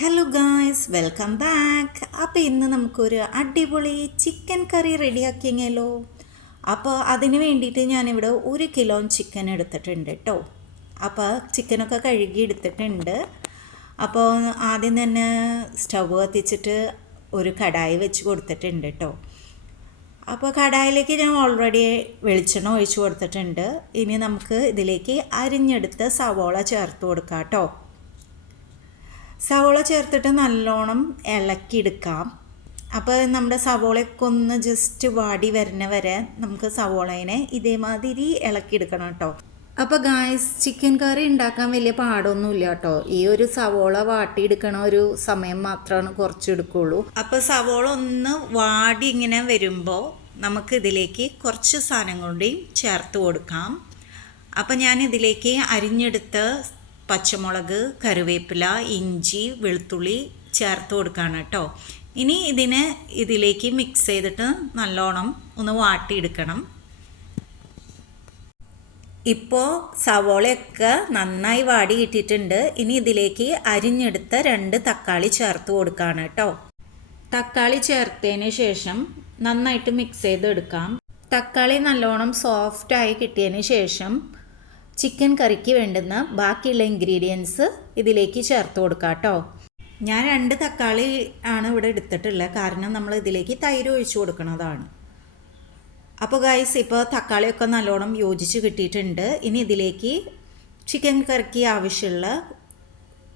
Hello guys, welcome back. അപ്പോൾ ഇന്ന് നമുക്കൊരു അടിപൊളി ചിക്കൻ കറി റെഡിയാക്കിയെങ്കിലോ. അപ്പോൾ അതിന് വേണ്ടിയിട്ട് ഞാനിവിടെ 1 കിലോ ചിക്കൻ എടുത്തിട്ടുണ്ട് കേട്ടോ. അപ്പോൾ ചിക്കനൊക്കെ കഴുകി എടുത്തിട്ടുണ്ട്. അപ്പോൾ ആദ്യം തന്നെ സ്റ്റവ് കത്തിച്ചിട്ട് ഒരു കടായി വെച്ച് കൊടുത്തിട്ടുണ്ട് കേട്ടോ. അപ്പോൾ കടായിലേക്ക് ഞാൻ ഓൾറെഡി വെളിച്ചെണ്ണ ഒഴിച്ച് കൊടുത്തിട്ടുണ്ട്. ഇനി നമുക്ക് ഇതിലേക്ക് അരിഞ്ഞെടുത്ത സവോള ചേർത്ത് കൊടുക്കാം കേട്ടോ. സവോള ചേർത്തിട്ട് നല്ലോണം ഇളക്കിയെടുക്കാം. അപ്പോൾ നമ്മുടെ സവോളയൊക്കെ ഒന്ന് ജസ്റ്റ് വാടി വരുന്ന വരെ നമുക്ക് സവോളേനെ ഇതേമാതിരി ഇളക്കിയെടുക്കണം കേട്ടോ. അപ്പോൾ ഗായ്സ്, ചിക്കൻ കറി ഉണ്ടാക്കാൻ വലിയ പാടൊന്നുമില്ല കേട്ടോ. ഈ ഒരു സവോള വാട്ടിയെടുക്കണ ഒരു സമയം മാത്രമാണ് കുറച്ച് എടുക്കുള്ളൂ. അപ്പോൾ സവോള ഒന്ന് വാടി ഇങ്ങനെ വരുമ്പോൾ നമുക്ക് ഇതിലേക്ക് കുറച്ച് സാധനം കൂടിയും ചേർത്ത് കൊടുക്കാം. അപ്പോൾ ഞാൻ ഇതിലേക്ക് അരിഞ്ഞെടുത്ത പച്ചമുളക്, കറിവേപ്പില, ഇഞ്ചി, വെളുത്തുള്ളി ചേർത്ത് കൊടുക്കുകയാണ് കേട്ടോ. ഇനി ഇതിലേക്ക് മിക്സ് ചെയ്തിട്ട് നല്ലോണം ഒന്ന് വാട്ടിയെടുക്കണം. ഇപ്പോൾ സവോളയൊക്കെ നന്നായി വാടി കിട്ടിയിട്ടുണ്ട്. ഇനി ഇതിലേക്ക് അരിഞ്ഞെടുത്ത 2 തക്കാളി ചേർത്ത് കൊടുക്കുകയാണ് കേട്ടോ. തക്കാളി ചേർത്തതിന് ശേഷം നന്നായിട്ട് മിക്സ് ചെയ്തെടുക്കാം. തക്കാളി നല്ലോണം സോഫ്റ്റായി കിട്ടിയതിന് ശേഷം ചിക്കൻ കറിക്ക് വേണ്ടുന്ന ബാക്കിയുള്ള ഇൻഗ്രീഡിയൻസ് ഇതിലേക്ക് ചേർത്ത് കൊടുക്കാം കേട്ടോ. ഞാൻ 2 തക്കാളി ആണ് ഇവിടെ എടുത്തിട്ടുള്ളത്, കാരണം നമ്മൾ ഇതിലേക്ക് തൈര് ഒഴിച്ചു കൊടുക്കുന്നതാണ്. അപ്പോൾ ഗൈസ്, ഇപ്പോൾ തക്കാളിയൊക്കെ നല്ലോണം യോജിച്ച് കിട്ടിയിട്ടുണ്ട്. ഇനി ഇതിലേക്ക് ചിക്കൻ കറിക്ക് ആവശ്യമുള്ള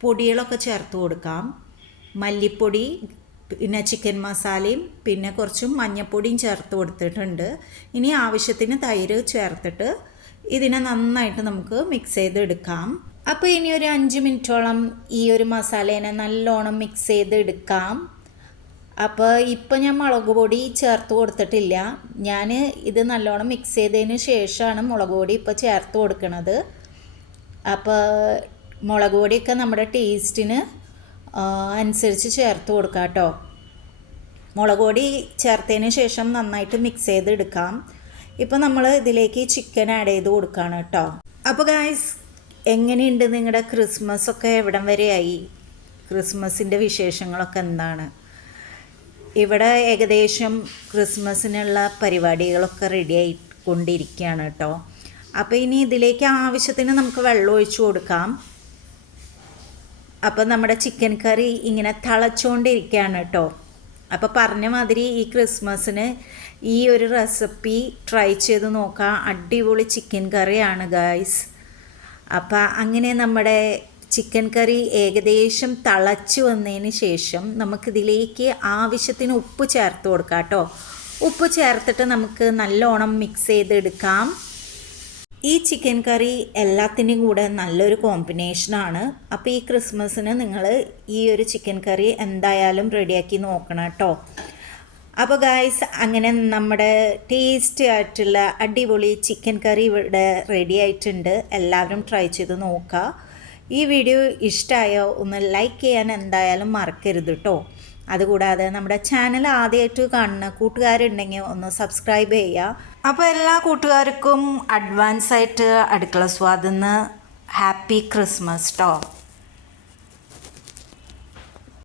പൊടികളൊക്കെ ചേർത്ത് കൊടുക്കാം. മല്ലിപ്പൊടി, പിന്നെ ചിക്കൻ മസാലയും, പിന്നെ കുറച്ച് മഞ്ഞൾപ്പൊടിയും ചേർത്ത് കൊടുത്തിട്ടുണ്ട്. ഇനി ആവശ്യത്തിന് തൈര് ചേർത്തിട്ട് ഇതിനെ നന്നായിട്ട് നമുക്ക് മിക്സ് ചെയ്തെടുക്കാം. അപ്പോൾ ഇനി ഒരു 5 മിനിറ്റോളം ഈ ഒരു മസാലേനെ നല്ലോണം മിക്സ് ചെയ്തെടുക്കാം. അപ്പോൾ ഇപ്പോൾ ഞാൻ മുളക് പൊടി ചേർത്ത് കൊടുത്തിട്ടില്ല. ഞാൻ ഇത് നല്ലോണം മിക്സ് ചെയ്തതിന് ശേഷമാണ് മുളക് പൊടി ഇപ്പോൾ ചേർത്ത് കൊടുക്കുന്നത്. അപ്പോൾ മുളക് പൊടിയൊക്കെ നമ്മുടെ ടേസ്റ്റിന് അനുസരിച്ച് ചേർത്ത് കൊടുക്കാം കേട്ടോ. മുളക് പൊടി ചേർത്തതിന് ശേഷം നന്നായിട്ട് മിക്സ് ചെയ്തെടുക്കാം. ഇപ്പോൾ നമ്മൾ ഇതിലേക്ക് ചിക്കൻ ആഡ് ചെയ്ത് കൊടുക്കുകയാണ് കേട്ടോ. അപ്പോൾ ഗായ്സ്, എങ്ങനെയുണ്ട് നിങ്ങളുടെ ക്രിസ്മസൊക്കെ എവിടം വരെയായി? ക്രിസ്മസിൻ്റെ വിശേഷങ്ങളൊക്കെ എന്താണ്? ഇവിടെ ഏകദേശം ക്രിസ്മസിനുള്ള പരിപാടികളൊക്കെ റെഡി ആയിക്കൊണ്ടിരിക്കുകയാണ് കേട്ടോ. അപ്പോൾ ഇനി ഇതിലേക്ക് ആവശ്യത്തിന് നമുക്ക് വെള്ളം ഒഴിച്ചു കൊടുക്കാം. അപ്പോൾ നമ്മുടെ ചിക്കൻ കറി ഇങ്ങനെ തിളച്ചുകൊണ്ടിരിക്കുകയാണ് കേട്ടോ. അപ്പോൾ പറഞ്ഞ മാതിരി ഈ ക്രിസ്മസിന് ഈ ഒരു റെസിപ്പി ട്രൈ ചെയ്ത് നോക്കാം. അടിപൊളി ചിക്കൻ കറിയാണ് ഗായ്സ്. അപ്പോൾ അങ്ങനെ നമ്മുടെ ചിക്കൻ കറി ഏകദേശം തിളച്ച് വന്നതിന് ശേഷം നമുക്കിതിലേക്ക് ആവശ്യത്തിന് ഉപ്പ് ചേർത്ത് കൊടുക്കാം കേട്ടോ. ഉപ്പ് ചേർത്തിട്ട് നമുക്ക് നല്ലോണം മിക്സ് ചെയ്തെടുക്കാം. ഈ ചിക്കൻ കറി എല്ലാത്തിൻ്റെയും കൂടെ നല്ലൊരു കോമ്പിനേഷനാണ്. അപ്പോൾ ഈ ക്രിസ്മസിന് നിങ്ങൾ ഈ ഒരു ചിക്കൻ കറി എന്തായാലും റെഡിയാക്കി നോക്കണം കേട്ടോ. അപ്പോൾ ഗായ്സ്, അങ്ങനെ നമ്മുടെ ടേസ്റ്റി ആയിട്ടുള്ള അടിപൊളി ചിക്കൻ കറി ഇവിടെ റെഡി ആയിട്ടുണ്ട്. എല്ലാവരും ട്രൈ ചെയ്ത് നോക്കുക. ഈ വീഡിയോ ഇഷ്ടമായോ ഒന്ന് ലൈക്ക് ചെയ്യാൻ എന്തായാലും മറക്കരുത് കേട്ടോ. അതുകൂടാതെ നമ്മുടെ ചാനൽ ആദ്യമായിട്ട് കാണുന്ന കൂട്ടുകാരുണ്ടെങ്കിൽ ഒന്ന് സബ്സ്ക്രൈബ് ചെയ്യുക. അപ്പോൾ എല്ലാ കൂട്ടുകാർക്കും അഡ്വാൻസായിട്ട് അടുക്കള സ്വാദിന്ന് ഹാപ്പി ക്രിസ്മസ് കേട്ടോ.